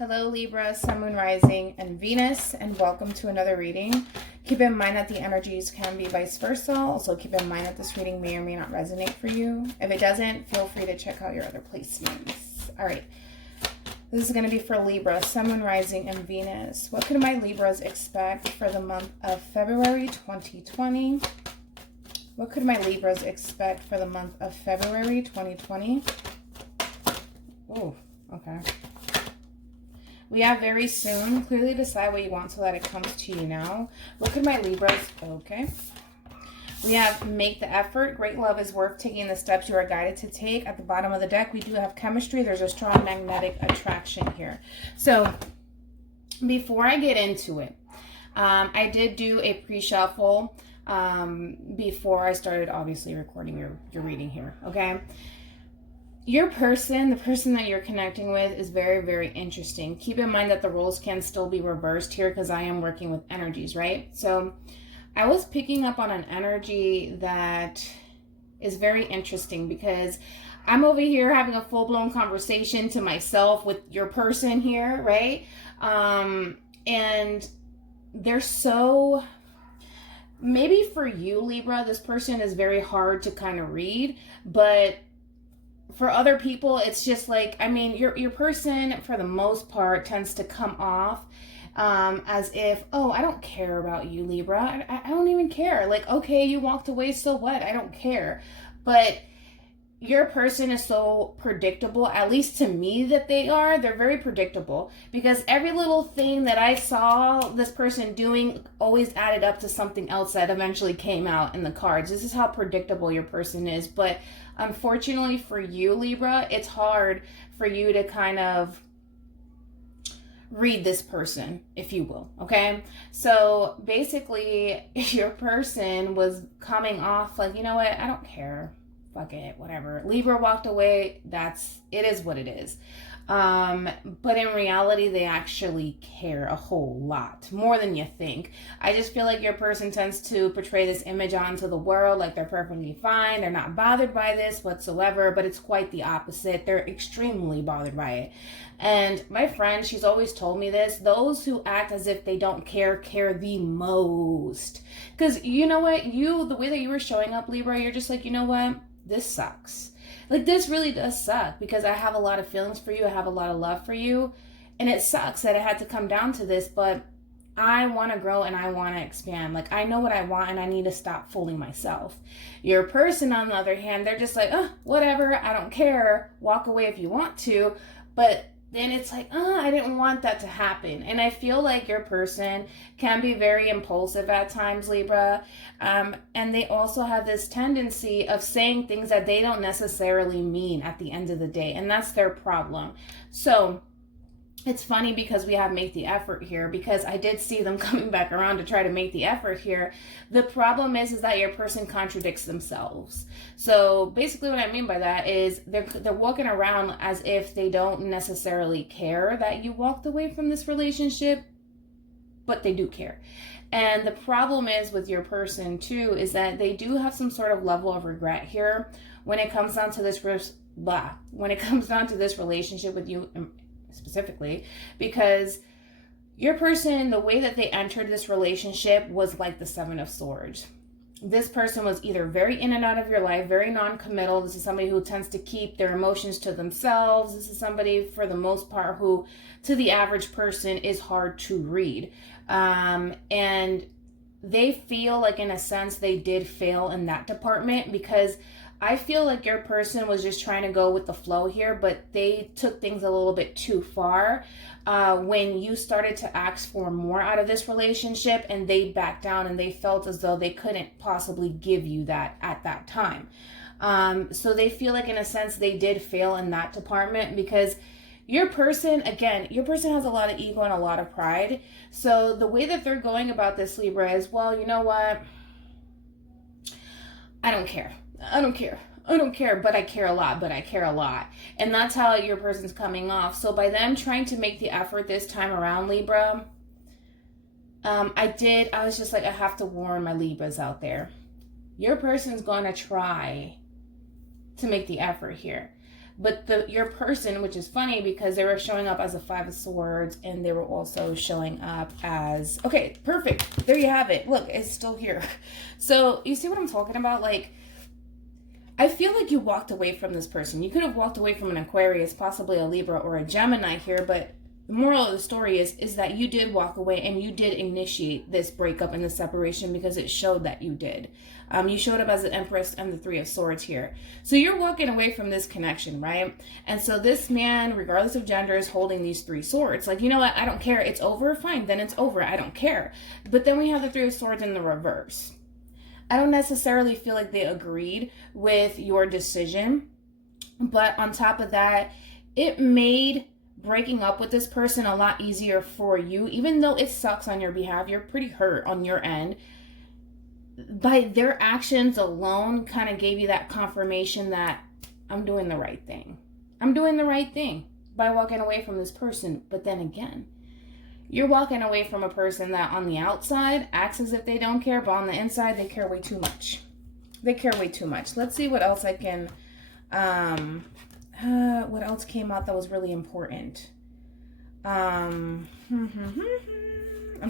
Hello Libra, Sun, Moon, Rising, and Venus, and welcome to another reading. Keep in mind that the energies can be vice versa. Also keep in mind that this reading may or may not resonate for you. If it doesn't, feel free to check out your other placements. All right, this is going to be for Libra, Sun, Moon, Rising, and Venus. What could my Libras expect for the month of February 2020? What could my Libras expect for the month of February 2020? Oh, okay. We have very soon. Clearly decide what you want so that it comes to you now. What could my Libras? Okay. We have make the effort. Great love is worth taking the steps you are guided to take. At the bottom of the deck, we do have chemistry. There's a strong magnetic attraction here. So before I get into it, I did do a pre-shuffle before I started obviously recording your reading here. Okay. Your person, the person that you're connecting with, is very, very interesting. Keep in mind that the roles can still be reversed here because I am working with energies, right? So I was picking up on an energy that is very interesting because I'm over here having a full-blown conversation to myself with your person here, right? And they're so... Maybe for you, Libra, this person is very hard to kind of read, but for other people, it's just like, I mean, your person, for the most part, tends to come off as if, oh, I don't care about you, Libra. I don't even care. Like, okay, you walked away, so what? I don't care. But your person is so predictable, at least to me that they're very predictable, because every little thing that I saw this person doing always added up to something else that eventually came out in the cards. This is how predictable your person is. But unfortunately for you, Libra, it's hard for you to kind of read this person, if you will, okay? So basically, your person was coming off like, you know what, I don't care. Fuck it, whatever. Libra walked away. It is what it is. But in reality, they actually care a whole lot, more than you think. I just feel like your person tends to portray this image onto the world like they're perfectly fine. They're not bothered by this whatsoever, but it's quite the opposite. They're extremely bothered by it. And my friend, she's always told me this, those who act as if they don't care the most. Because you know what? The way that you were showing up, Libra, you're just like, you know what? This sucks. Like, this really does suck because I have a lot of feelings for you. I have a lot of love for you. And it sucks that it had to come down to this, but I want to grow and I want to expand. Like, I know what I want and I need to stop fooling myself. Your person, on the other hand, they're just like, oh, whatever. I don't care. Walk away if you want to. But then it's like, I didn't want that to happen. And I feel like your person can be very impulsive at times, Libra. And they also have this tendency of saying things that they don't necessarily mean at the end of the day. And that's their problem. So it's funny because we have make the effort here, because I did see them coming back around to try to make the effort here. The problem is that your person contradicts themselves. So basically what I mean by that is they're walking around as if they don't necessarily care that you walked away from this relationship, but they do care. And the problem is with your person too, is that they do have some sort of level of regret here when it comes down to this relationship with you specifically, because your person, the way that they entered this relationship was like the Seven of Swords. This person was either very in and out of your life, very non-committal. This is somebody who tends to keep their emotions to themselves. This is somebody, for the most part, who, to the average person, is hard to read. And they feel like, in a sense, they did fail in that department, because I feel like your person was just trying to go with the flow here, but they took things a little bit too far when you started to ask for more out of this relationship, and they backed down and they felt as though they couldn't possibly give you that at that time. So they feel like, in a sense, they did fail in that department, because your person, again, your person has a lot of ego and a lot of pride. So the way that they're going about this, Libra, is, well, you know what? I don't care, but I care a lot. And that's how your person's coming off. So by them trying to make the effort this time around, Libra, I was just like, I have to warn my Libras out there. Your person's going to try to make the effort here. But your person, which is funny because they were showing up as a Five of Swords, and they were also showing up as, okay, perfect. There you have it. Look, it's still here. So you see what I'm talking about? Like, I feel like you walked away from this person. You could have walked away from an Aquarius, possibly a Libra or a Gemini here, but the moral of the story is that you did walk away and you did initiate this breakup and this separation because it showed that you did. You showed up as an Empress and the Three of Swords here. So you're walking away from this connection, right? And so this man, regardless of gender, is holding these three swords. Like, you know what? I don't care. It's over. Fine. Then it's over. I don't care. But then we have the Three of Swords in the reverse. I don't necessarily feel like they agreed with your decision. But on top of that, it made breaking up with this person a lot easier for you. Even though it sucks on your behalf, you're pretty hurt on your end. By their actions alone kind of gave you that confirmation that I'm doing the right thing. I'm doing the right thing by walking away from this person. But then again, you're walking away from a person that on the outside acts as if they don't care, but on the inside, they care way too much. They care way too much. Let's see what else I can, what else came out that was really important. I'm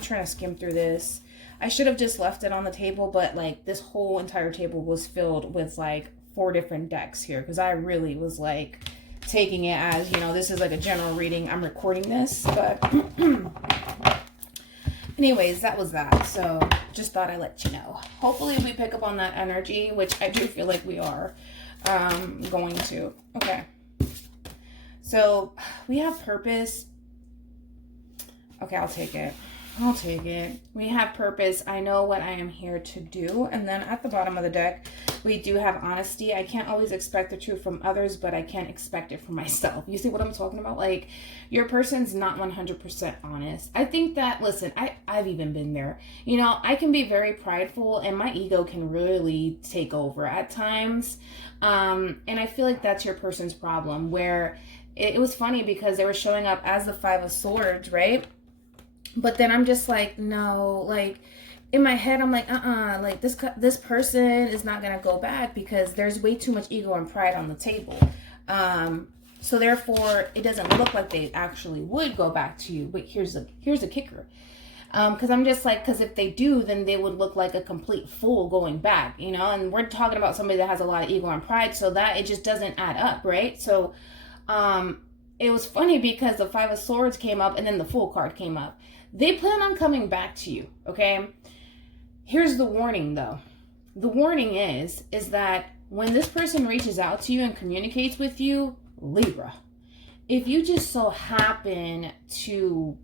trying to skim through this. I should have just left it on the table, but like this whole entire table was filled with like 4 different decks here because I really was like taking it as, you know, this is like a general reading. I'm recording this, but anyways, that was that. So just thought I'd let you know. Hopefully we pick up on that energy, which I do feel like we are going to. Okay. So we have purpose. Okay, I'll take it. I'll take it. We have purpose. I know what I am here to do. And then at the bottom of the deck, we do have honesty. I can't always expect the truth from others, but I can expect it from myself. You see what I'm talking about? Like, your person's not 100% honest. I think that, listen, I've even been there. You know, I can be very prideful and my ego can really take over at times. And I feel like that's your person's problem, where it was funny because they were showing up as the Five of Swords, right? But then I'm just like, no, like in my head, I'm like, like this person is not going to go back because there's way too much ego and pride on the table. So therefore it doesn't look like they actually would go back to you. But here's the kicker. Cause I'm just like, cause if they do, then they would look like a complete fool going back, you know, and we're talking about somebody that has a lot of ego and pride. So that it just doesn't add up. Right. So, it was funny because the Five of Swords came up and then the Fool card came up. They plan on coming back to you, okay? Here's the warning, though. The warning is that when this person reaches out to you and communicates with you, Libra, if you just so happen to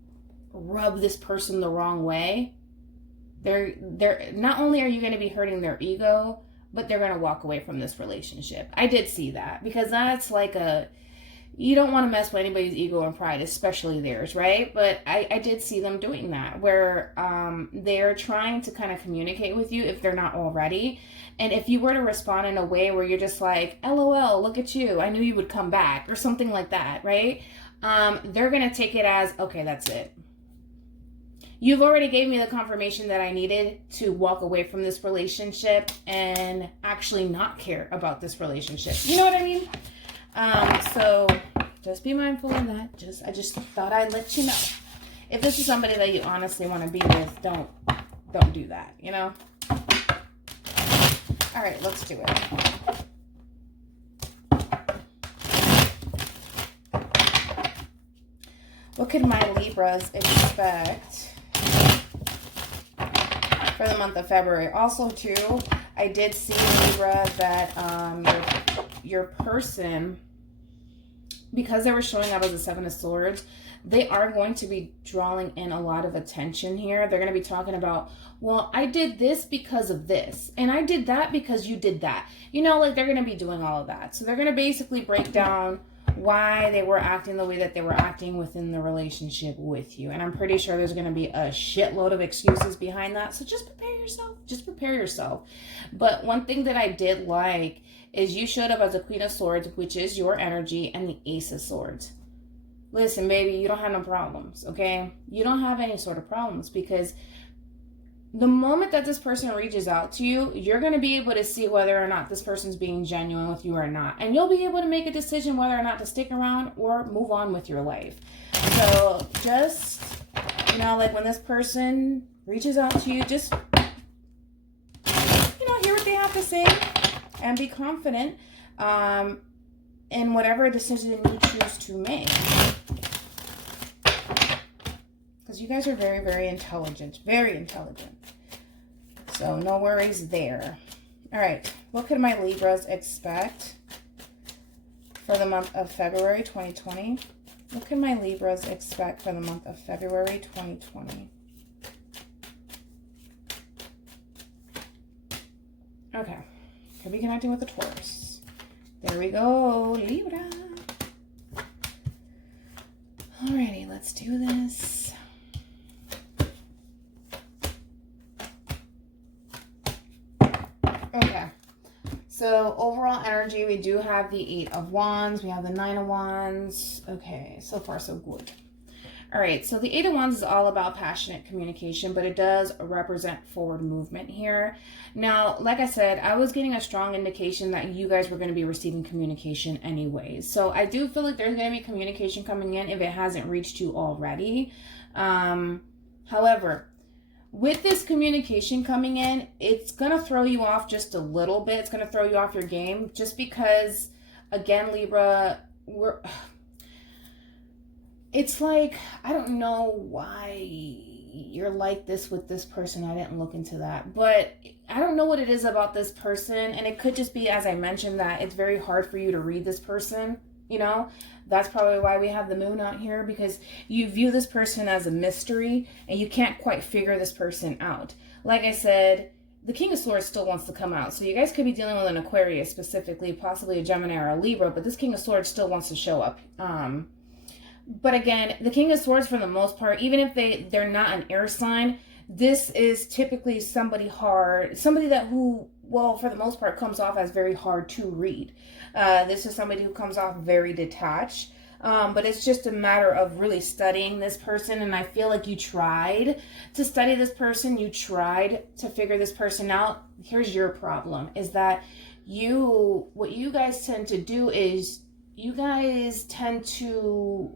rub this person the wrong way, they're not only are you going to be hurting their ego, but they're going to walk away from this relationship. I did see that because that's like you don't want to mess with anybody's ego and pride, especially theirs, right? But I did see them doing that, where they're trying to kind of communicate with you if they're not already. And if you were to respond in a way where you're just like, LOL, look at you, I knew you would come back, or something like that, right? They're going to take it as, okay, that's it. You've already gave me the confirmation that I needed to walk away from this relationship and actually not care about this relationship. You know what I mean? So just be mindful of that. I just thought I'd let you know. If this is somebody that you honestly want to be with, don't do that, you know? All right, let's do it. What could my Libras expect for the month of February? Also, too, I did see, Libra, that your person, because they were showing up as a Seven of Swords, they are going to be drawing in a lot of attention here. They're going to be talking about, well, I did this because of this, and I did that because you did that. You know, like they're going to be doing all of that. So they're going to basically break down why they were acting the way that they were acting within the relationship with you. And I'm pretty sure there's going to be a shitload of excuses behind that. So just prepare yourself. Just prepare yourself. But one thing that I did like is you showed up as a Queen of Swords, which is your energy, and the Ace of Swords. Listen, baby, you don't have no problems, okay? You don't have any sort of problems because the moment that this person reaches out to you, you're going to be able to see whether or not this person's being genuine with you or not. And you'll be able to make a decision whether or not to stick around or move on with your life. So just, you know, like when this person reaches out to you, just, you know, hear what they have to say and be confident in whatever decision you choose to make. Because you guys are very, very intelligent. Very intelligent. So no worries there. All right. What could my Libras expect for the month of February 2020? What can my Libras expect for the month of February 2020? Okay. Could be connecting with the Taurus. There we go, Libra. Alrighty, let's do this. Okay, so overall energy, we do have the 8 of Wands. We have the 9 of Wands. Okay, so far so good. All right, so the 8 of Wands is all about passionate communication, but it does represent forward movement here. Now, like I said, I was getting a strong indication that you guys were going to be receiving communication anyways. So I do feel like there's going to be communication coming in if it hasn't reached you already. However, with this communication coming in, it's going to throw you off just a little bit. It's going to throw you off your game just because, again, Libra, it's like, I don't know why you're like this with this person. I didn't look into that. But I don't know what it is about this person. And it could just be, as I mentioned, that it's very hard for you to read this person. You know, that's probably why we have the moon out here, because you view this person as a mystery and you can't quite figure this person out. Like I said, the King of Swords still wants to come out. So you guys could be dealing with an Aquarius specifically, possibly a Gemini or a Libra, but this King of Swords still wants to show up. But again, the King of Swords, for the most part, even if they're not an air sign, this is typically somebody hard, somebody that well, for the most part, comes off as very hard to read. This is somebody who comes off very detached. But it's just a matter of really studying this person. And I feel like you tried to study this person. You tried to figure this person out. Here's your problem, is that what you guys tend to do is you guys tend to,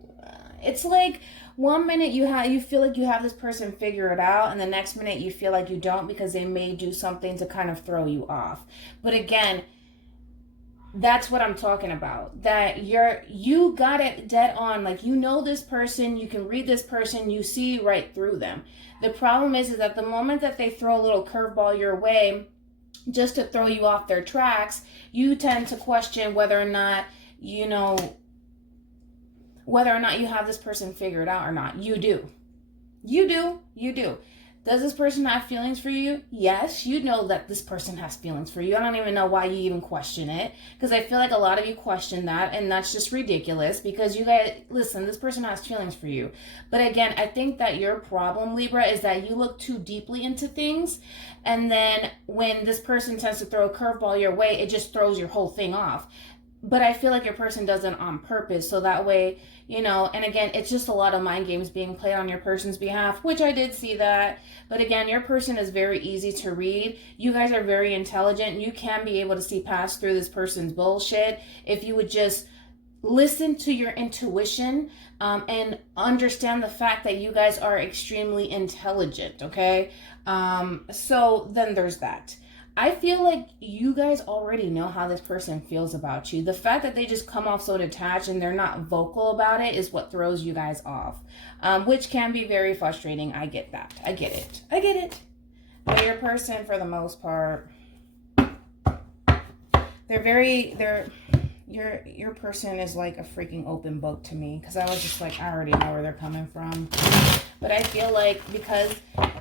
it's like 1 minute you feel like you have this person figure it out, and the next minute you feel like you don't, because they may do something to kind of throw you off. But again, that's what I'm talking about. That you got it dead on. Like, you know this person, you can read this person, you see right through them. The problem is that the moment that they throw a little curveball your way, just to throw you off their tracks, you tend to question whether or not, you know, whether or not you have this person figured out or not. You do. You do. You do. Does this person have feelings for you? Yes, you know that this person has feelings for you. I don't even know why you even question it, because I feel like a lot of you question that, and that's just ridiculous, because you guys, listen, this person has feelings for you. But again, I think that your problem, Libra, is that you look too deeply into things, and then when this person tends to throw a curveball your way, it just throws your whole thing off. But I feel like your person does it on purpose, so that way, you know, and again, it's just a lot of mind games being played on your person's behalf, which I did see that. But again, your person is very easy to read. You guys are very intelligent. You can be able to see past through this person's bullshit if you would just listen to your intuition and understand the fact that you guys are extremely intelligent, okay? So then there's that. I feel like you guys already know how this person feels about you. The fact that they just come off so detached and they're not vocal about it is what throws you guys off, which can be very frustrating. I get that. I get it. I get it. But your person, for the most part, your person is like a freaking open book to me, because I was just like, I already know where they're coming from. But I feel like because,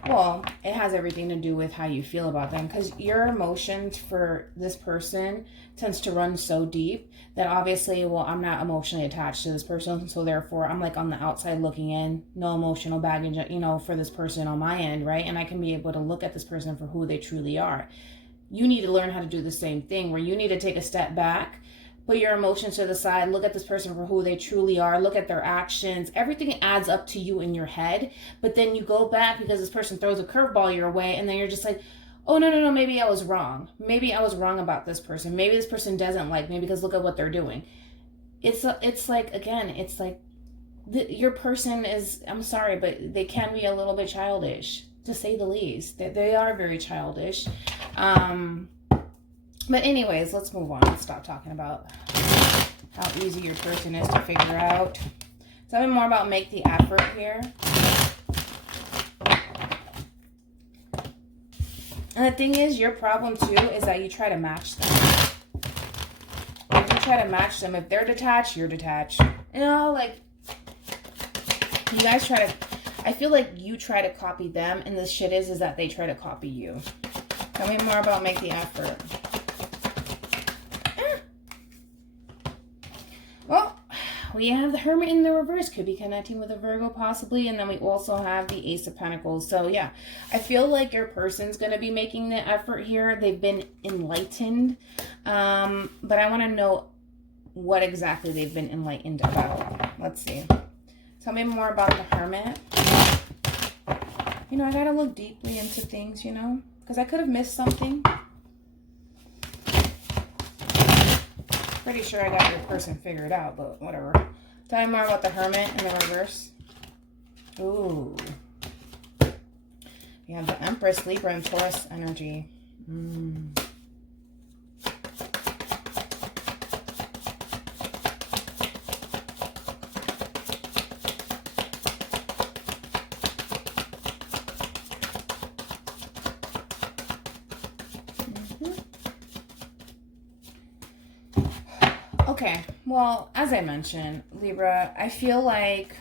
well, it has everything to do with how you feel about them, because your emotions for this person tends to run so deep that obviously, well, I'm not emotionally attached to this person, so therefore I'm like on the outside looking in, no emotional baggage, you know, for this person on my end, right? And I can be able to look at this person for who they truly are. You need to learn how to do the same thing, where you need to take a step back, Put your emotions to the side. Look at this person for who they truly are. Look at their actions. Everything adds up to you in your head. But then you go back because this person throws a curveball your way. And then you're just like, oh, no, maybe I was wrong. Maybe I was wrong about this person. Maybe this person doesn't like me because look at what they're doing. It's like, again, it's like your person is, I'm sorry, but they can be a little bit childish, to say the least. They are very childish. But anyways, let's move on. Let's stop talking about how easy your person is to figure out. Tell me more about make the effort here. And the thing is, your problem too is that you try to match them. If you try to match them, if they're detached, you're detached. You know, like, you guys try to, I feel like you try to copy them, and the shit is that they try to copy you. Tell me more about make the effort. Well, we have the Hermit in the reverse. Could be connecting with a Virgo possibly. And then we also have the Ace of Pentacles. So yeah, I feel like your person's going to be making the effort here. They've been enlightened. But I want to know what exactly they've been enlightened about. Let's see. Tell me more about the Hermit. You know, I got to look deeply into things, you know, because I could have missed something. Pretty sure I got your person figured out, but whatever. Tell me more about the Hermit in the reverse. Ooh. We have the Empress, Libra, and Taurus energy. Okay, well, as I mentioned, Libra, I feel like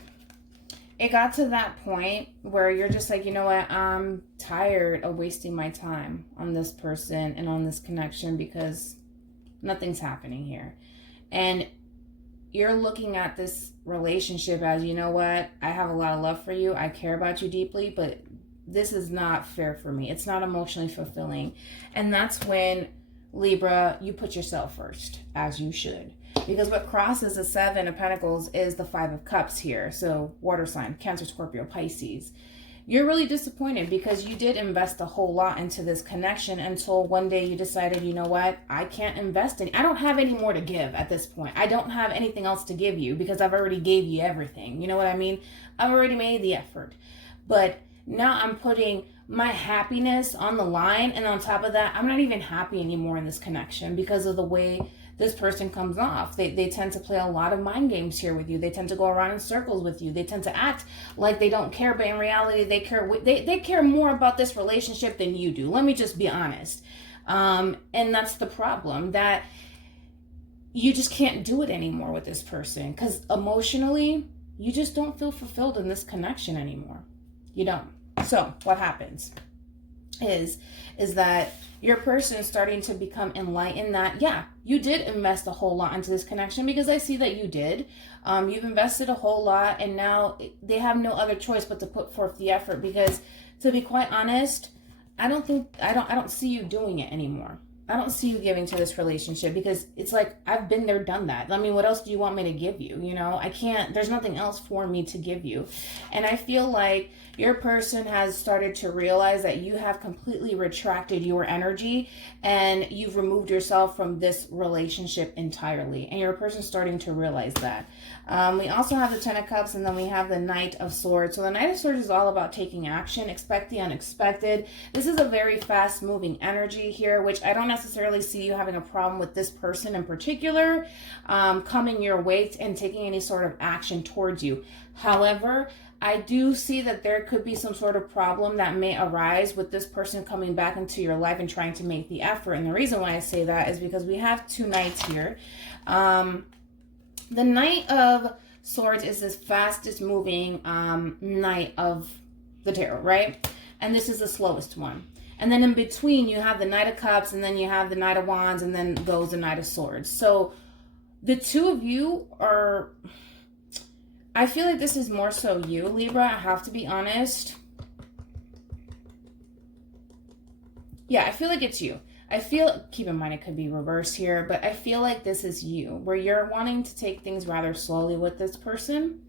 it got to that point where you're just like, you know what, I'm tired of wasting my time on this person and on this connection because nothing's happening here. And you're looking at this relationship as, you know what, I have a lot of love for you, I care about you deeply, but this is not fair for me. It's not emotionally fulfilling. And that's when, Libra, you put yourself first, as you should. Because what crosses the Seven of Pentacles is the Five of Cups here. So water sign, Cancer, Scorpio, Pisces. You're really disappointed because you did invest a whole lot into this connection until one day you decided, you know what, I can't invest in, I don't have any more to give at this point. I don't have anything else to give you because I've already gave you everything. You know what I mean? I've already made the effort. But now I'm putting my happiness on the line. And on top of that, I'm not even happy anymore in this connection because of the way this person comes off. They tend to play a lot of mind games here with you. They tend to go around in circles with you. They tend to act like they don't care, but in reality, they care. They care more about this relationship than you do. Let me just be honest. And that's the problem, that you just can't do it anymore with this person because emotionally, you just don't feel fulfilled in this connection anymore. You don't. So what happens is that your person is starting to become enlightened that, yeah, you did invest a whole lot into this connection because I see that you did. You've invested a whole lot and now they have no other choice but to put forth the effort because, to be quite honest, I don't see you doing it anymore. I don't see you giving to this relationship because it's like, I've been there, done that. I mean, what else do you want me to give you? You know, I can't, there's nothing else for me to give you. And I feel like your person has started to realize that you have completely retracted your energy and you've removed yourself from this relationship entirely. And your person's starting to realize that. We also have the Ten of Cups and then we have the Knight of Swords. So the Knight of Swords is all about taking action, expect the unexpected. This is a very fast moving energy here, which I don't necessarily see you having a problem with this person in particular coming your way and taking any sort of action towards you. However, I do see that there could be some sort of problem that may arise with this person coming back into your life and trying to make the effort. And the reason why I say that is because we have two knights here. The Knight of Swords is the fastest moving knight of the tarot, right? And this is the slowest one. And then in between, you have the Knight of Cups, and then you have the Knight of Wands, and then goes the Knight of Swords. So the two of you are, I feel like this is more so you, Libra. I have to be honest. Yeah, I feel like it's you. I feel, keep in mind it could be reversed here, but I feel like this is you, where you're wanting to take things rather slowly with this person.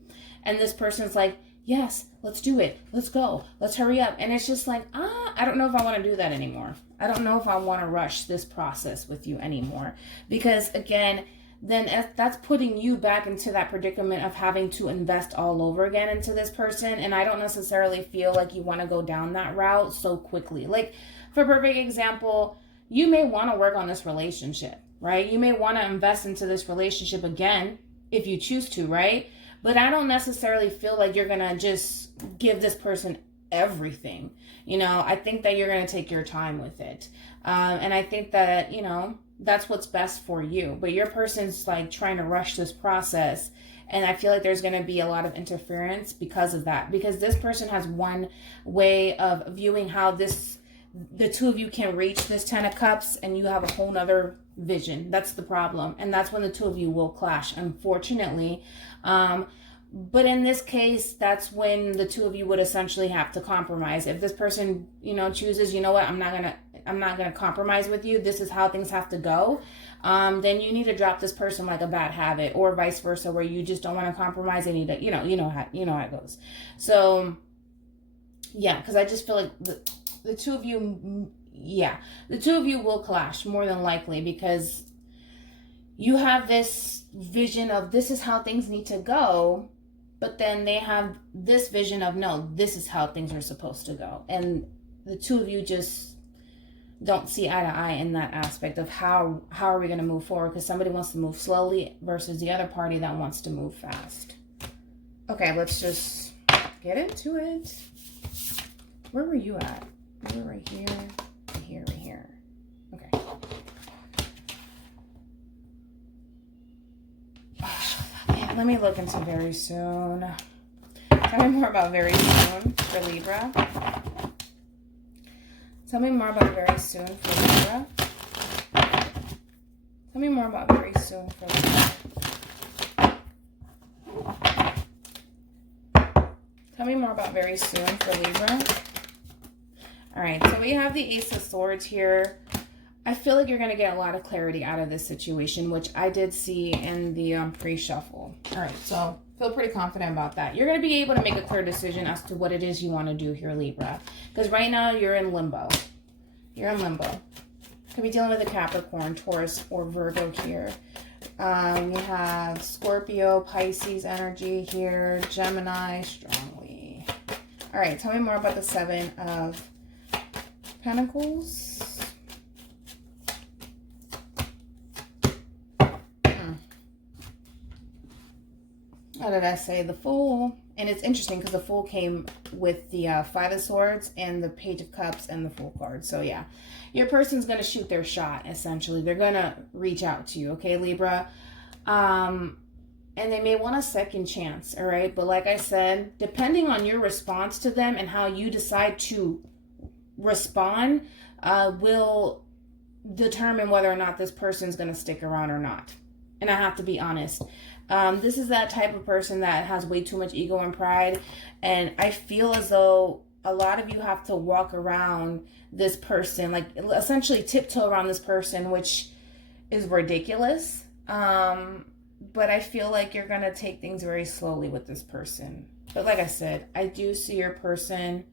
And this person's like, yes, let's do it. Let's go. Let's hurry up. And it's just like, I don't know if I want to do that anymore. I don't know if I want to rush this process with you anymore. Because again, then that's putting you back into that predicament of having to invest all over again into this person. And I don't necessarily feel like you want to go down that route so quickly. Like, for a perfect example, you may want to work on this relationship, right? You may want to invest into this relationship again if you choose to, right? But I don't necessarily feel like you're going to just give this person everything. You know, I think that you're going to take your time with it. And I think that, you know, that's what's best for you. But your person's like trying to rush this process. And I feel like there's going to be a lot of interference because of that. Because this person has one way of viewing how the two of you can reach this 10 of Cups, and you have a whole nother vision. That's the problem. And that's when the two of you will clash, unfortunately. But in this case, that's when the two of you would essentially have to compromise. If this person, you know, chooses, you know what, I'm not gonna compromise with you, this is how things have to go, then you need to drop this person like a bad habit, or vice versa, where you just don't want to compromise and you need to, you know how it goes. So yeah, because I just feel like the two of you, the two of you will clash more than likely, because you have this vision of this is how things need to go, but then they have this vision of no, this is how things are supposed to go. And the two of you just don't see eye to eye in that aspect of how are we going to move forward, because somebody wants to move slowly versus the other party that wants to move fast. Okay, let's just get into it. Where were you at? You were right here, right here, right here. Okay. Man, let me look into very soon. Tell me more about very soon for Libra. Tell me more about very soon for Libra. Tell me more about very soon for Libra. Tell me more about very soon for Libra. All right, so we have the Ace of Swords here. I feel like you're going to get a lot of clarity out of this situation, which I did see in the pre-shuffle. All right, so feel pretty confident about that. You're going to be able to make a clear decision as to what it is you want to do here, Libra. Because right now you're in limbo. You're in limbo. Could be dealing with a Capricorn, Taurus, or Virgo here. We have Scorpio, Pisces energy here, Gemini strongly. All right, tell me more about the Seven of Pentacles. What did I say? The Fool. And it's interesting because the Fool came with the Five of Swords and the Page of Cups and the Fool card. So yeah, your person's going to shoot their shot, essentially. They're going to reach out to you, okay, Libra? And they may want a second chance, all right? But like I said, depending on your response to them and how you decide to respond will determine whether or not this person's going to stick around or not. And I have to be honest. This is that type of person that has way too much ego and pride. And I feel as though a lot of you have to walk around this person, like essentially tiptoe around this person, which is ridiculous. But I feel like you're going to take things very slowly with this person. But like I said, I do see your person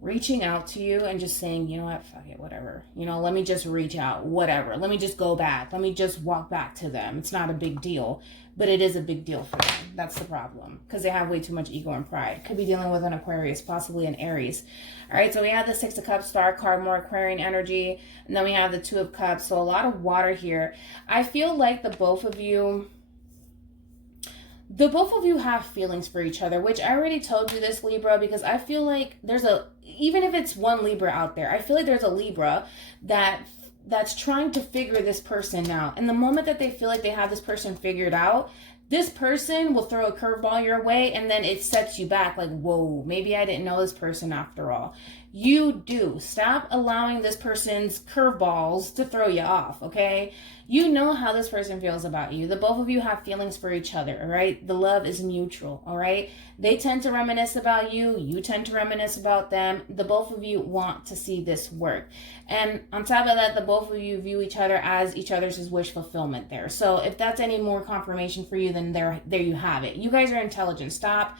reaching out to you and just saying, you know what, fuck it, whatever. You know, let me just reach out, whatever. Let me just go back. Let me just walk back to them. It's not a big deal, but it is a big deal for them. That's the problem, because they have way too much ego and pride. Could be dealing with an Aquarius, possibly an Aries. All right, so we have the Six of Cups, Star card, more Aquarian energy. And then we have the Two of Cups, so a lot of water here. I feel like the both of you have feelings for each other, which I already told you this, Libra, because I feel like there's even if it's one Libra out there, I feel like there's a Libra that's trying to figure this person out. And the moment that they feel like they have this person figured out, this person will throw a curveball your way, and then it sets you back like, whoa, maybe I didn't know this person after all. You do. Stop allowing this person's curveballs to throw you off, okay? You know how this person feels about you. The both of you have feelings for each other, all right? The love is mutual, all right? They tend to reminisce about you. You tend to reminisce about them. The both of you want to see this work. And on top of that, the both of you view each other as each other's wish fulfillment there. So if that's any more confirmation for you, then there you have it. You guys are intelligent. Stop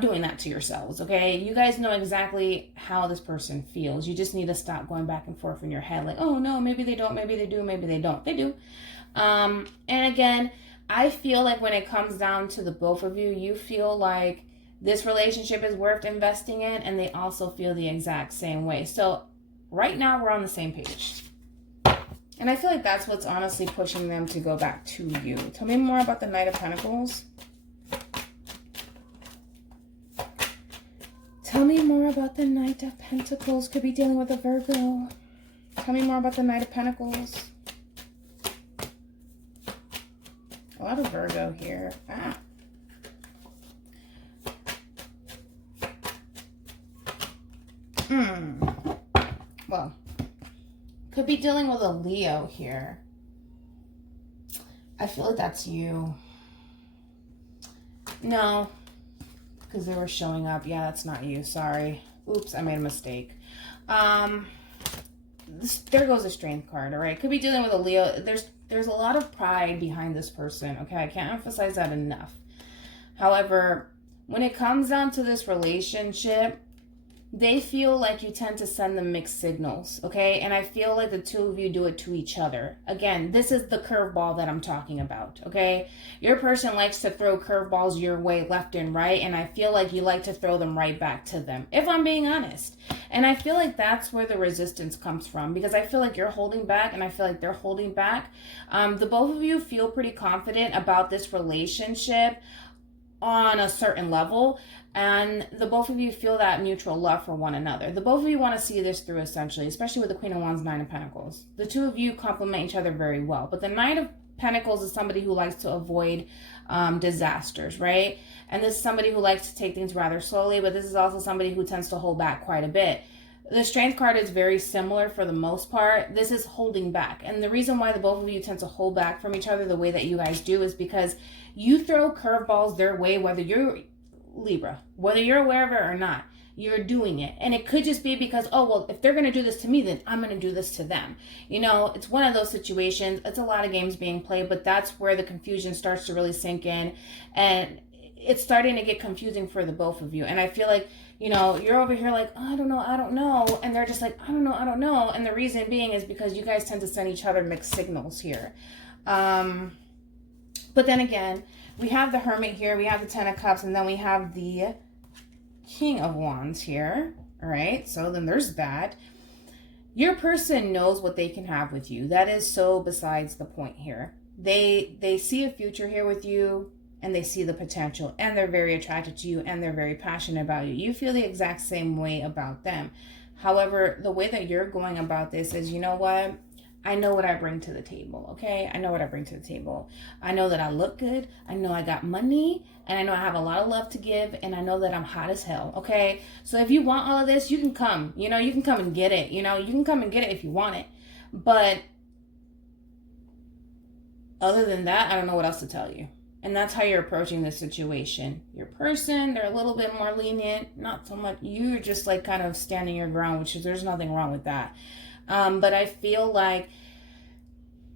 doing that to yourselves, okay? You guys know exactly how this person feels. You just need to stop going back and forth in your head like, oh no, maybe they don't, maybe they do, maybe they don't. They do. And again, I feel like when it comes down to the both of you, you feel like this relationship is worth investing in, and they also feel the exact same way. So right now we're on the same page. And I feel like that's what's honestly pushing them to go back to you. Tell me more about the Knight of Pentacles. Tell me more about the Knight of Pentacles. Could be dealing with a Virgo. Tell me more about the Knight of Pentacles. A lot of Virgo here. Ah. Well, could be dealing with a Leo here. I feel like that's you. No. Because they were showing up. Yeah, that's not you. Sorry. Oops, I made a mistake. There goes a strength card, all right? Could be dealing with a Leo. There's a lot of pride behind this person, okay? I can't emphasize that enough. However, when it comes down to this relationship, they feel like you tend to send them mixed signals, okay? And I feel like the two of you do it to each other. Again, this is the curveball that I'm talking about, okay? Your person likes to throw curveballs your way left and right, and I feel like you like to throw them right back to them, if I'm being honest. And I feel like that's where the resistance comes from, because I feel like you're holding back, and I feel like they're holding back. The both of you feel pretty confident about this relationship on a certain level, and the both of you feel that mutual love for one another. The both of you want to see this through, essentially, especially with the Queen of Wands, Nine of Pentacles. The two of you complement each other very well, but the Knight of Pentacles is somebody who likes to avoid disasters, right? And this is somebody who likes to take things rather slowly, but this is also somebody who tends to hold back quite a bit. The Strength card is very similar for the most part. This is holding back. And the reason why the both of you tend to hold back from each other the way that you guys do is because you throw curveballs their way, whether you're Libra, whether you're aware of it or not, you're doing it. And it could just be because, oh, well, if they're going to do this to me, then I'm going to do this to them. You know, it's one of those situations. It's a lot of games being played, but that's where the confusion starts to really sink in. And it's starting to get confusing for the both of you. And I feel like, you know, you're over here like, oh, I don't know. And they're just like, I don't know. And the reason being is because you guys tend to send each other mixed signals here. But then again, we have the Hermit here, we have the Ten of Cups, and then we have the King of Wands here. All right, so then there's that. Your person knows what they can have with you. That is so besides the point here. They see a future here with you, and they see the potential, and they're very attracted to you, and they're very passionate about you. You feel the exact same way about them. However, the way that you're going about this is, you know what? I know what I bring to the table, okay? I know what I bring to the table. I know that I look good. I know I got money, and I know I have a lot of love to give, and I know that I'm hot as hell, okay? So if you want all of this, you can come. You know, you can come and get it. You know, you can come and get it if you want it. But other than that, I don't know what else to tell you. And that's how you're approaching this situation. Your person, they're a little bit more lenient. Not so much. You're just like kind of standing your ground, which is, there's nothing wrong with that. But I feel like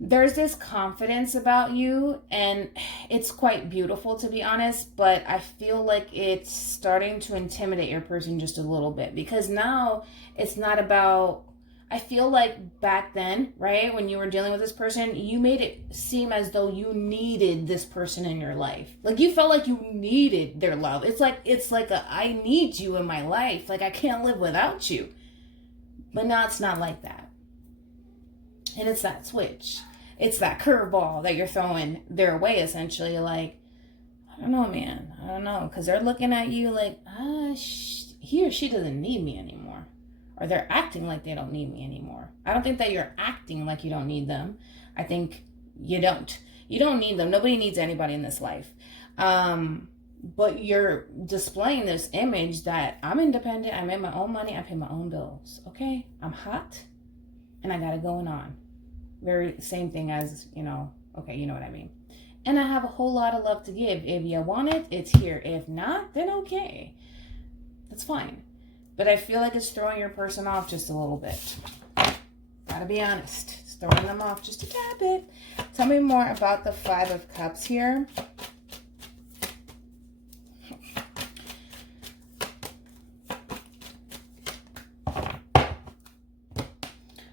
there's this confidence about you, and it's quite beautiful, to be honest, but I feel like it's starting to intimidate your person just a little bit, because now it's not about, I feel like back then, right, when you were dealing with this person, you made it seem as though you needed this person in your life. Like, you felt like you needed their love. It's like a, I need you in my life. Like, I can't live without you. But now it's not like that. And it's that switch. It's that curveball that you're throwing their way, essentially. Like, I don't know, man. I don't know. Because they're looking at you like, he or she doesn't need me anymore. Or they're acting like they don't need me anymore. I don't think that you're acting like you don't need them. I think you don't. You don't need them. Nobody needs anybody in this life. But you're displaying this image that I'm independent, I make my own money, I pay my own bills. Okay, I'm hot and I got it going on. Very same thing as, okay, you know what I mean. And I have a whole lot of love to give. If you want it, it's here. If not, then okay. That's fine. But I feel like it's throwing your person off just a little bit. Gotta be honest. It's throwing them off just a tad bit. Tell me more about the Five of Cups here.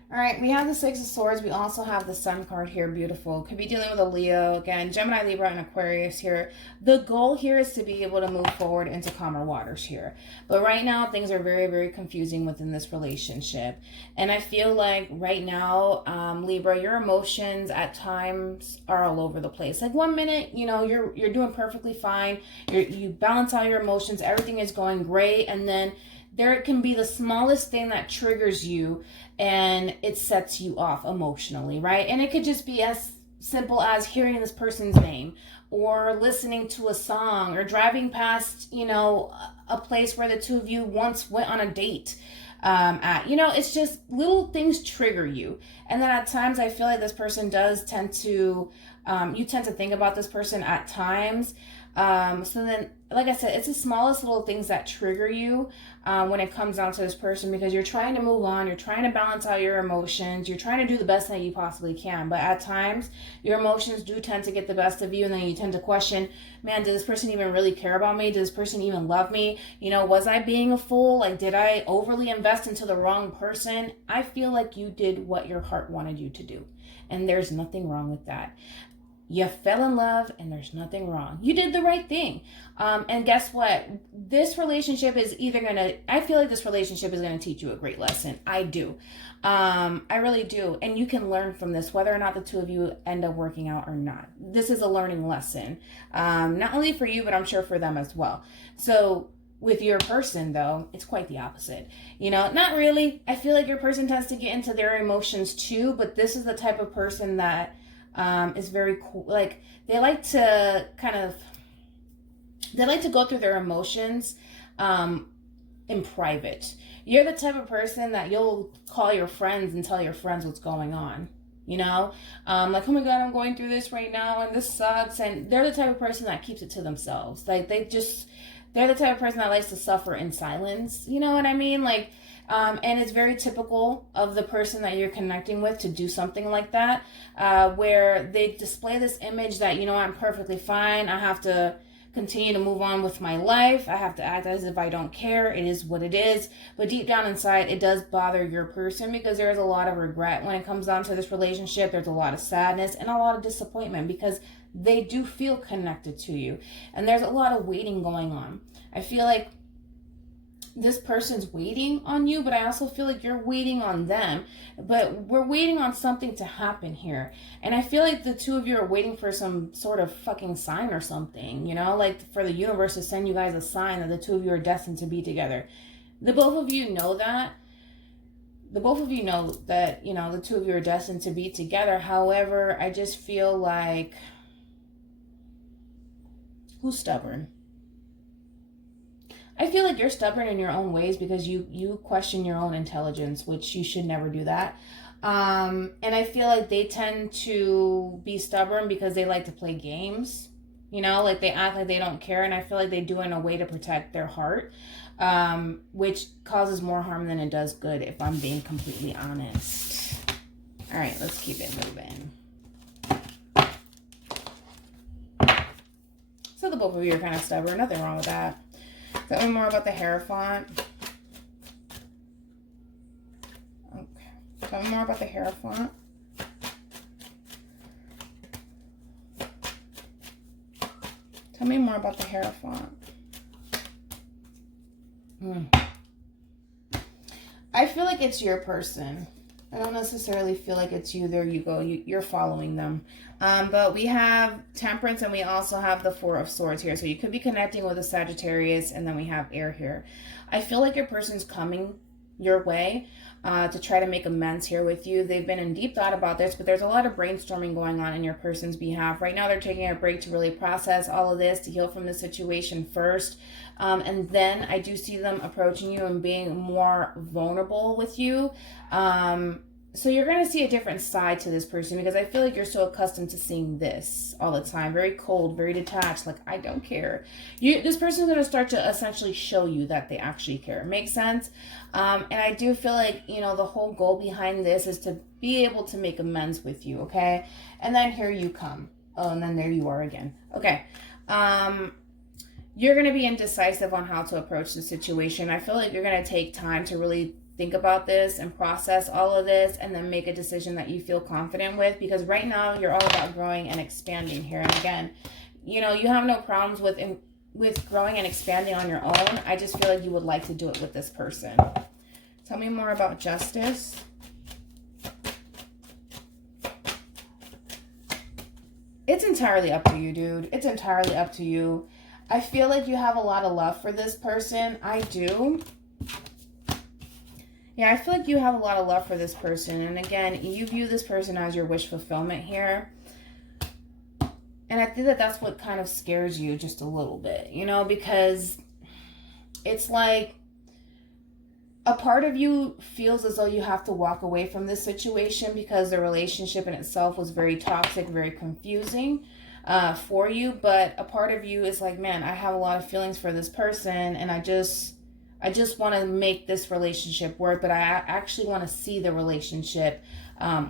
All right, we have the Six of Swords. We also have the Sun card here. Beautiful. Could be dealing with a Leo. Again, Gemini, Libra, and Aquarius here. The goal here is to be able to move forward into calmer waters here. But right now, things are very, very confusing within this relationship. And I feel like right now, Libra, your emotions at times are all over the place. Like 1 minute, you're doing perfectly fine. You balance all your emotions. Everything is going great. And then there can be the smallest thing that triggers you and it sets you off emotionally, right? And it could just be as simple as hearing this person's name or listening to a song or driving past, a place where the two of you once went on a date it's just little things trigger you. And then at times I feel like this person does tend to, you tend to think about this person at times. So then, like I said, it's the smallest little things that trigger you when it comes down to this person, because you're trying to move on, you're trying to balance out your emotions, you're trying to do the best that you possibly can. But at times, your emotions do tend to get the best of you, and then you tend to question, man, did this person even really care about me? Did this person even love me? Was I being a fool? Like, did I overly invest into the wrong person? I feel like you did what your heart wanted you to do, and there's nothing wrong with that. You fell in love and there's nothing wrong. You did the right thing. And guess what? This relationship is I feel like this relationship is going to teach you a great lesson. I do. I really do. And you can learn from this, whether or not the two of you end up working out or not. This is a learning lesson. Not only for you, but I'm sure for them as well. So with your person, though, it's quite the opposite. Not really. I feel like your person tends to get into their emotions too, but this is the type of person that is very cool. Like, they like to go through their emotions in private. You're the type of person that you'll call your friends and tell your friends what's going on. Like, oh my God, I'm going through this right now and this sucks. And they're the type of person that keeps it to themselves. Like, they're the type of person that likes to suffer in silence. You know what I mean? Like, and it's very typical of the person that you're connecting with to do something like that, where they display this image that, I'm perfectly fine. I have to continue to move on with my life. I have to act as if I don't care. It is what it is. But deep down inside, it does bother your person, because there's a lot of regret when it comes down to this relationship. There's a lot of sadness and a lot of disappointment, because they do feel connected to you. And there's a lot of waiting going on. I feel like this person's waiting on you, but I also feel like you're waiting on them. But we're waiting on something to happen here. And I feel like the two of you are waiting for some sort of fucking sign or something, like for the universe to send you guys a sign that the two of you are destined to be together. The both of you know that. The two of you are destined to be together. However, I just feel like, who's stubborn? I feel like you're stubborn in your own ways, because you question your own intelligence, which you should never do that. And I feel like they tend to be stubborn because they like to play games. Like they act like they don't care. And I feel like they do it in a way to protect their heart, which causes more harm than it does good, if I'm being completely honest. All right, let's keep it moving. So the both of you are kind of stubborn. Nothing wrong with that. Tell me more about the Hierophant. Okay. Tell me more about the Hierophant. Tell me more about the Hierophant. I feel like it's your person. I don't necessarily feel like it's you. There you go. You're following them. But we have Temperance, and we also have the Four of Swords here. So you could be connecting with a Sagittarius, and then we have air here. I feel like your person's coming your way to try to make amends here with you. They've been in deep thought about this, but there's a lot of brainstorming going on in your person's behalf. Right now, they're taking a break to really process all of this, to heal from the situation first. And then I do see them approaching you and being more vulnerable with you. So you're going to see a different side to this person, because I feel like you're so accustomed to seeing this all the time. Very cold, very detached, like, I don't care. This person is going to start to essentially show you that they actually care. Makes sense? And I do feel like, you know, the whole goal behind this is to be able to make amends with you, okay? And then here you come. Oh, and then there you are again. Okay. You're going to be indecisive on how to approach the situation. I feel like you're going to take time to really think about this and process all of this, and then make a decision that you feel confident with, because right now you're all about growing and expanding here. And again, you know, you have no problems with growing and expanding on your own. I just feel like you would like to do it with this person. Tell me more about justice. It's entirely up to you, dude. It's entirely up to you. I feel like you have a lot of love for this person. I do. Yeah, I feel like you have a lot of love for this person. And again, you view this person as your wish fulfillment here. And I think that that's what kind of scares you just a little bit, you know, because it's like a part of you feels as though you have to walk away from this situation because the relationship in itself was very toxic, very confusing for you. But a part of you is like, man, I have a lot of feelings for this person, and I just want to make this relationship work, but I actually want to see the relationship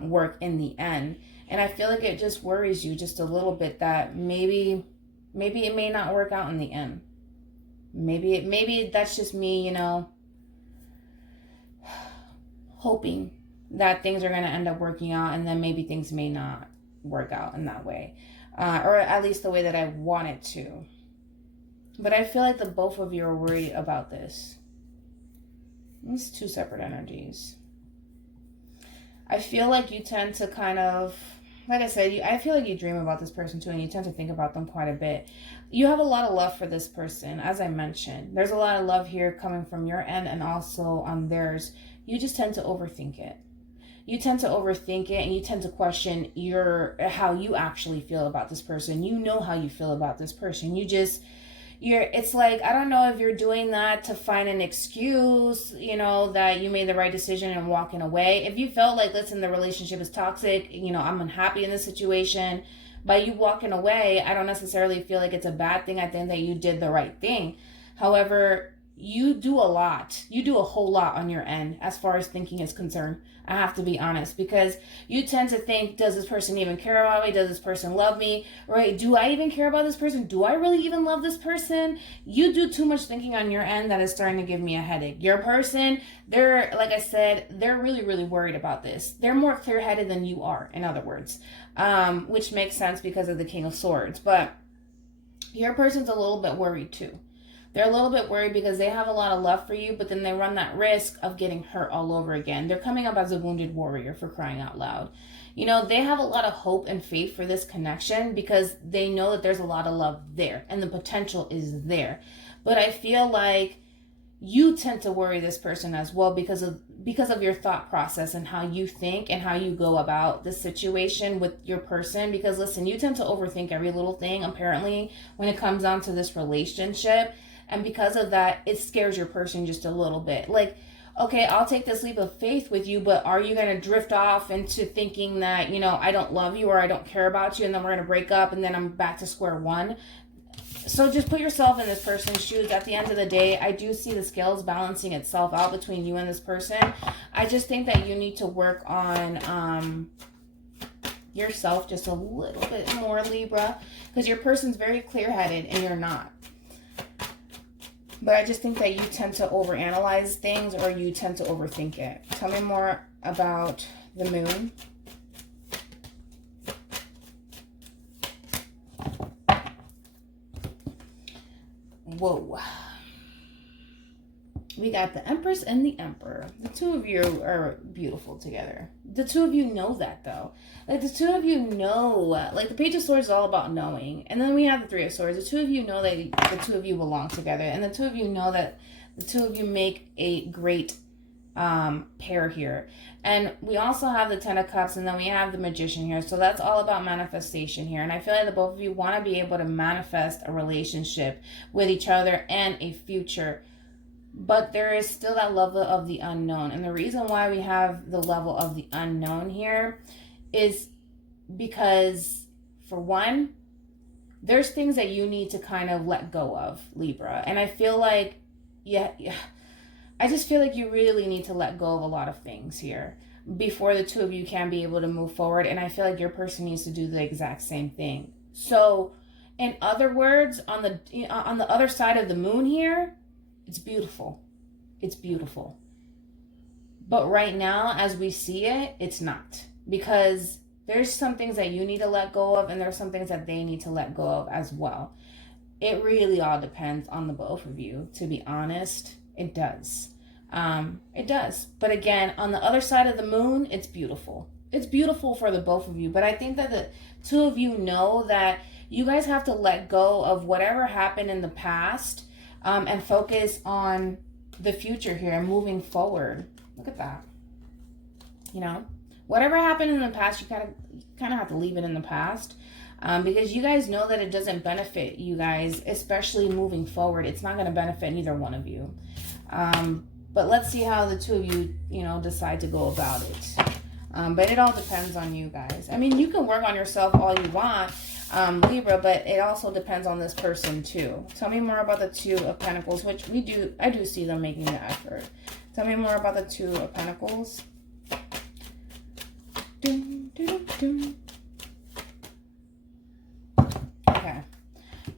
work in the end. And I feel like it just worries you just a little bit that maybe it may not work out in the end. Maybe that's just me, you know, hoping that things are going to end up working out, and then maybe things may not work out in that way, or at least the way that I want it to. But I feel like the both of you are worried about this. It's two separate energies. I feel like you tend to kind of, like I said, I feel like you dream about this person too, and you tend to think about them quite a bit. You have a lot of love for this person, as I mentioned. There's a lot of love here coming from your end and also on theirs. You just tend to overthink it. You tend to overthink it, and you tend to question how you actually feel about this person. You know how you feel about this person. It's like, I don't know if you're doing that to find an excuse, you know, that you made the right decision and walking away. If you felt like, listen, the relationship is toxic, you know, I'm unhappy in this situation, by you walking away, I don't necessarily feel like it's a bad thing. I think that you did the right thing. However, you do a lot. You do a whole lot on your end as far as thinking is concerned. I have to be honest, because you tend to think, does this person even care about me? Does this person love me? Right? Do I even care about this person? Do I really even love this person? You do too much thinking on your end that is starting to give me a headache. Your person, they're, like I said, they're really, really worried about this. They're more clear-headed than you are, in other words, which makes sense because of the King of Swords. But your person's a little bit worried too. They're a little bit worried because they have a lot of love for you, but then they run that risk of getting hurt all over again. They're coming up as a wounded warrior, for crying out loud. You know, they have a lot of hope and faith for this connection because they know that there's a lot of love there and the potential is there. But I feel like you tend to worry this person as well because of your thought process and how you think and how you go about the situation with your person. Because listen, you tend to overthink every little thing, apparently, when it comes down to this relationship. And because of that, it scares your person just a little bit. Like, okay, I'll take this leap of faith with you, but are you going to drift off into thinking that, you know, I don't love you or I don't care about you, and then we're going to break up and then I'm back to square one? So just put yourself in this person's shoes. At the end of the day, I do see the scales balancing itself out between you and this person. I just think that you need to work on yourself just a little bit more, Libra, because your person's very clear-headed and you're not. But I just think that you tend to overanalyze things, or you tend to overthink it. Tell me more about the moon. Whoa. We got the Empress and the Emperor. The two of you are beautiful together. The two of you know that, though. Like, the two of you know, like, the Page of Swords is all about knowing. And then we have the Three of Swords. The two of you know that the two of you belong together. And the two of you know that the two of you make a great pair here. And we also have the Ten of Cups, and then we have the Magician here. So that's all about manifestation here. And I feel like the both of you want to be able to manifest a relationship with each other and a future. But there is still that level of the unknown. And the reason why we have the level of the unknown here is because, for one, there's things that you need to kind of let go of, Libra. And I feel like, I just feel like you really need to let go of a lot of things here before the two of you can be able to move forward. And I feel like your person needs to do the exact same thing. So, in other words, on the other side of the moon here, it's beautiful. It's beautiful. But right now, as we see it, it's not. Because there's some things that you need to let go of, and there's some things that they need to let go of as well. It really all depends on the both of you, to be honest. It does. It does. But again, on the other side of the moon, it's beautiful. It's beautiful for the both of you. But I think that the two of you know that you guys have to let go of whatever happened in the past, and focus on the future here and moving forward. Look at that. You know, whatever happened in the past, you kind of have to leave it in the past, because you guys know that it doesn't benefit you guys, especially moving forward. It's not going to benefit neither one of you. But let's see how the two of you, decide to go about it. But it all depends on you guys. I mean, you can work on yourself all you want, Libra, but it also depends on this person too. Tell me more about the Two of Pentacles, which I do see them making the effort. Tell me more about the Two of Pentacles. Dun, dun, dun. Okay.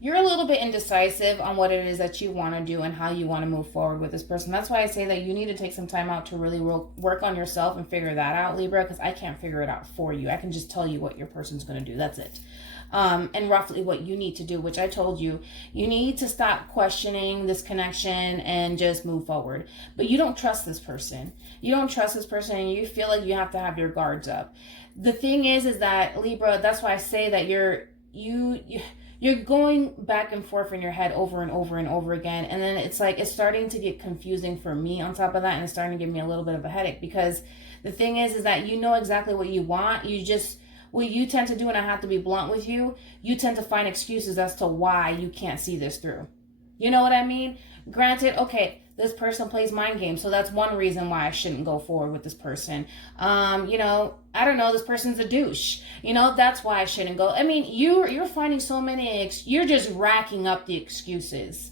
You're a little bit indecisive on what it is that you want to do and how you want to move forward with this person. That's why I say that you need to take some time out to really work on yourself and figure that out, Libra, because I can't figure it out for you. I can just tell you what your person's going to do. That's it. And roughly what you need to do, which I told you. You need to stop questioning this connection and just move forward. But you don't trust this person. You don't trust this person, and you feel like you have to have your guards up. The thing is that, Libra, that's why I say that you're going back and forth in your head over and over and over again. And then it's like, it's starting to get confusing for me on top of that. And it's starting to give me a little bit of a headache, because the thing is that you know exactly what you want. What you tend to do, and I have to be blunt with you, you tend to find excuses as to why you can't see this through. You know what I mean? Granted, okay, this person plays mind games, so that's one reason why I shouldn't go forward with this person. I don't know, this person's a douche. That's why I shouldn't go. I mean, you're finding so many, you're just racking up the excuses.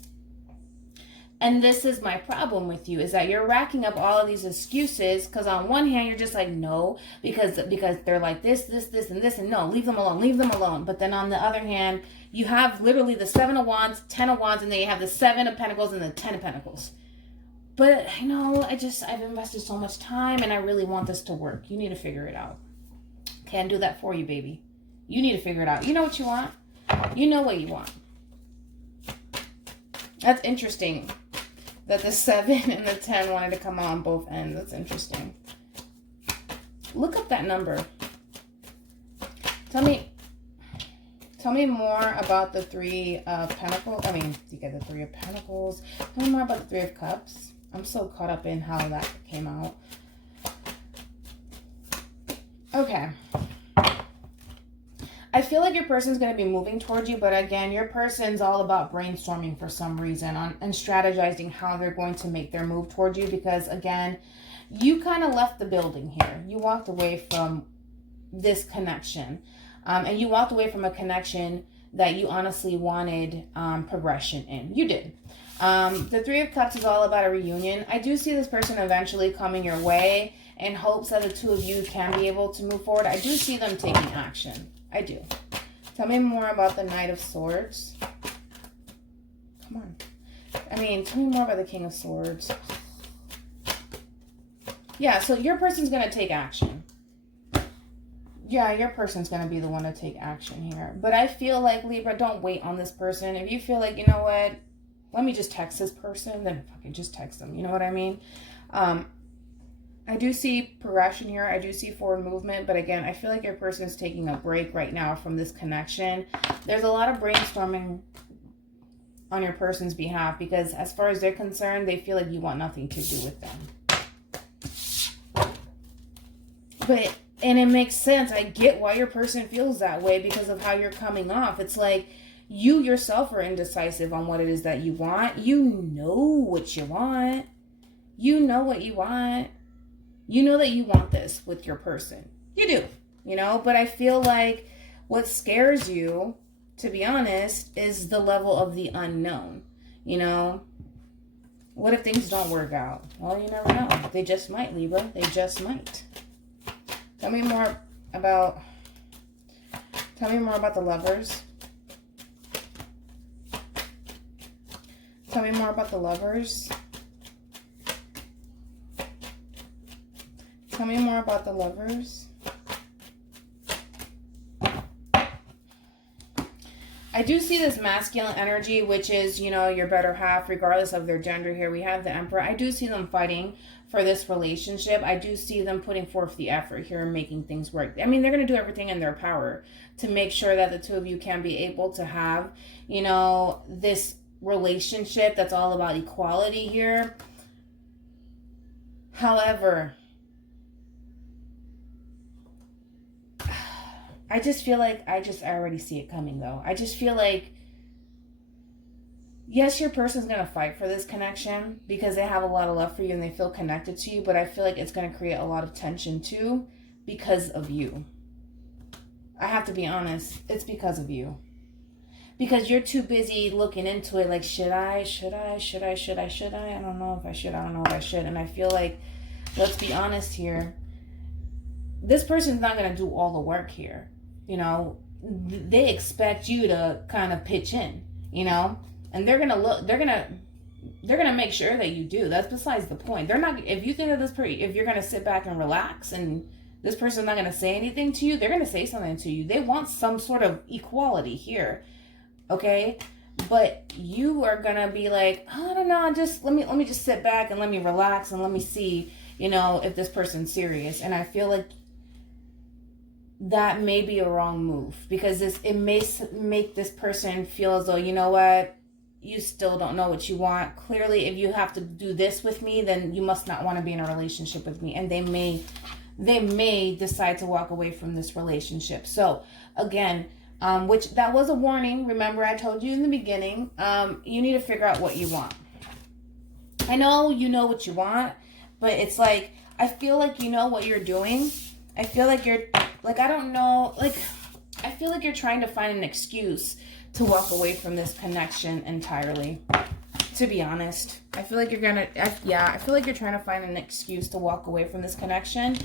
And this is my problem with you, is that you're racking up all of these excuses, because on one hand, you're just like, no, because they're like this, and this, and no, leave them alone. But then on the other hand, you have literally the Seven of Wands, 10 of Wands, and then you have the Seven of Pentacles and the 10 of Pentacles. But, I've invested so much time, and I really want this to work. You need to figure it out. Can't do that for you, baby. You need to figure it out. You know what you want. You know what you want. That's interesting that the 7 and the 10 wanted to come out on both ends. That's interesting. Look up that number. Tell me more about the 3 of Pentacles. I mean, you get the 3 of Pentacles. Tell me more about the 3 of Cups. I'm so caught up in how that came out. Okay. I feel like your person's going to be moving towards you, but again, your person's all about brainstorming for some reason and strategizing how they're going to make their move towards you, because again, you kind of left the building here. You walked away from this connection, and you walked away from a connection that you honestly wanted progression in. You did. The 3 of Cups is all about a reunion. I do see this person eventually coming your way in hopes that the two of you can be able to move forward. I do see them taking action. I do. Tell me more about the Knight of Swords. Come on. Tell me more about the King of Swords. Yeah, so your person's going to take action. Yeah, your person's going to be the one to take action here. But I feel like, Libra, don't wait on this person. If you feel like, you know what, let me just text this person, then fucking just text them. You know what I mean? I do see progression here. I do see forward movement. But again, I feel like your person is taking a break right now from this connection. There's a lot of brainstorming on your person's behalf, because as far as they're concerned, they feel like you want nothing to do with them. And it makes sense. I get why your person feels that way because of how you're coming off. It's like you yourself are indecisive on what it is that you want. You know what you want. You know what you want. You know that you want this with your person. You do, but I feel like what scares you, to be honest, is the level of the unknown. What if things don't work out? Well, you never know. They just might, Libra. They just might. Tell me more about the lovers. Tell me more about the lovers. Tell me more about the lovers. I do see this masculine energy, which is, your better half, regardless of their gender here. We have the Emperor. I do see them fighting for this relationship. I do see them putting forth the effort here and making things work. I mean, they're going to do everything in their power to make sure that the two of you can be able to have, this relationship that's all about equality here. However, I just feel like I already see it coming, though. I just feel like, yes, your person's going to fight for this connection because they have a lot of love for you and they feel connected to you, but I feel like it's going to create a lot of tension, too, because of you. I have to be honest. It's because of you. Because you're too busy looking into it like, should I? I don't know if I should. And I feel like, let's be honest here, this person's not going to do all the work here. They expect you to kind of pitch in, and they're going to make sure that you do. That's besides the point. They're not, if you think of this person, if you're going to sit back and relax and this person's not going to say anything to you, they're going to say something to you. They want some sort of equality here. Okay. But you are going to be like, oh, I don't know. Let me just sit back and let me relax and let me see, if this person's serious. And I feel like that may be a wrong move because it may make this person feel as though, you know what, you still don't know what you want. Clearly, if you have to do this with me, then you must not want to be in a relationship with me. And they may decide to walk away from this relationship. So again, which that was a warning. Remember, I told you in the beginning, you need to figure out what you want. I know you know what you want, but it's like, I feel like you know what you're doing. I feel like you're like, I don't know, like, I feel like you're trying to find an excuse to walk away from this connection entirely. To be honest, I feel like I feel like you're trying to find an excuse to walk away from this connection,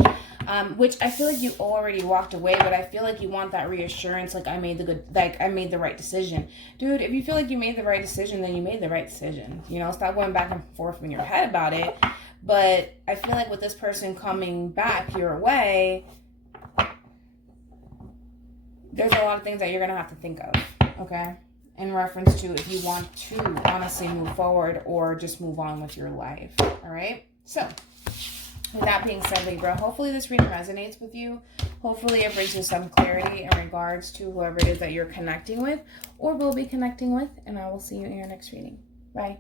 which I feel like you already walked away, but I feel like you want that reassurance, like I made the right decision. Dude, if you feel like you made the right decision, then you made the right decision. Stop going back and forth in your head about it. But I feel like with this person coming back your way, there's a lot of things that you're going to have to think of, okay? In reference to if you want to honestly move forward or just move on with your life, all right? So, with that being said, Libra, hopefully this reading resonates with you. Hopefully it brings you some clarity in regards to whoever it is that you're connecting with or will be connecting with, and I will see you in your next reading. Bye.